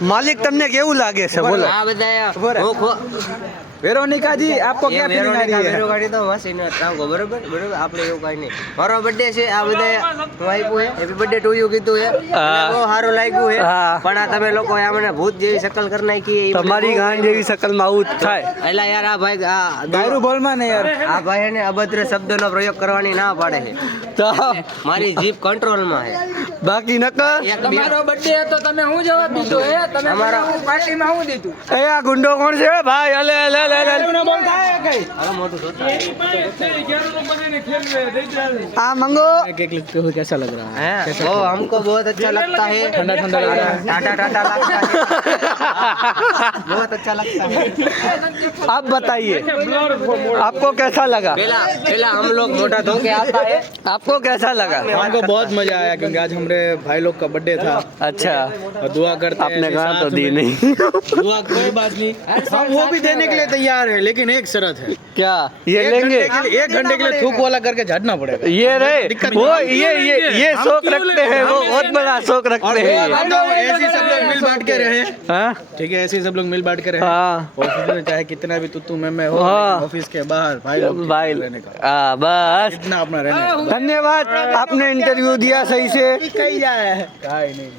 मालिक તમને કેવું લાગે છે બોલો? આ બધા વેરોનિકા જી આપકો क्या फीलिंग आ रही है? મેરો ગાડી તો મસ્ત ઇનો ટાંગો બરોબર આપણે એવું કઈ નહીં. મારો બર્થડે છે આ બધા હું આપ્યું હે હેપી બર્થડે ટુ યુ કીધું હે અને બહુ સારું લાગ્યું હે. પણ આ તમે લોકો આ મને ભૂત જેવી શકલ કરી નાખી. તમારી ગાંડ જેવી શકલમાં આવું જ થાય. એટલે યાર આ ભાઈ આ गायरू बोल में नहीं यार આ ભાઈ એને અભદ્ર શબ્દનો પ્રયોગ કરવાની ના પાડે છે. તો મારી જીભ કંટ્રોલમાં છે. બાકી નકર તમારો બર્થડે હતો તમે હું જવાબ દીધો હે તમે અમારા પાર્ટીમાં હું દીધું એ આ ગુંડો કોણ છે ભાઈ? અલે અલે અલે અલે ગાયરૂ બોલતા હે કઈ હવે મોટું જોતા આ મંગો केक लिखते हुए कैसा लग रहा है? है वो हमको बहुत अच्छा लगता है. ठंडा ठंडा लग रहा है टाटा टाटा लगता है. बहुत अच्छा लगता है. आप बताइए आपको कैसा लगा? पहला हम लोग मोटा धो के आता है. आपको कैसा लगा? हमको बहुत मजा आया क्योंकि आज हमारे भाई लोग का बर्थडे था अच्छा और दुआ करते हैं आपने ऐसे कहा तो साथ दी में। नहीं दुआ कोई बात नहीं हम वो भी देने के लिए तैयार है लेकिन एक शर्त है क्या ये लेंगे? एक घंटे के लिए थूक वाला करके झाड़ना पड़ेगा ये रहे दिक्कत वो नहीं। ये शौक रखते हैं वो बहुत बड़ा शौक रखते हैं हम तो ऐसे ही सब लोग मिल बांट के रहे हाँ ठीक है ऐसे ही सब लोग मिल बांट के रहे हाँ ऑफिस में चाहे कितना भी तू मैं हो हाँ। लेकिन ऑफिस के बाहर भाई लोग भाई रहने का हाँ बस इतना अपना रहने का धन्यवाद आपने इंटरव्यू दिया सही से कई जाए काई नहीं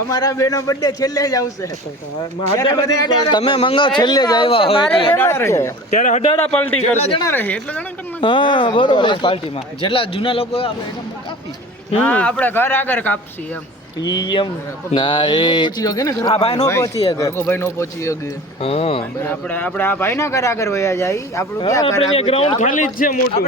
અમારા બેનો બર્થડે છેલ્લે જ આવશે તમે મંગાવ છેલ્લે જ આવ્યા હોય એટલે. ત્યારે હડાડા પાર્ટી જેટલા જણા રહે એટલા જણા કરી હા બરોબર પાર્ટીમાં જેટલા જૂના લોકો આપણે એના કાપી આપણે ઘર આગળ કાપસી એમ ના એ પહોંચી ગયો ને ઘર આ ભાઈ નો પહોંચી શકે. ભાઈ નો પહોંચી ગયો હા આપણે આ ભાઈ ના ઘર આગળ વયા જાય આપણું ક્યાં ઘર આપણે આગળ ગ્રાઉન્ડ ખાલી જ છે મોટું.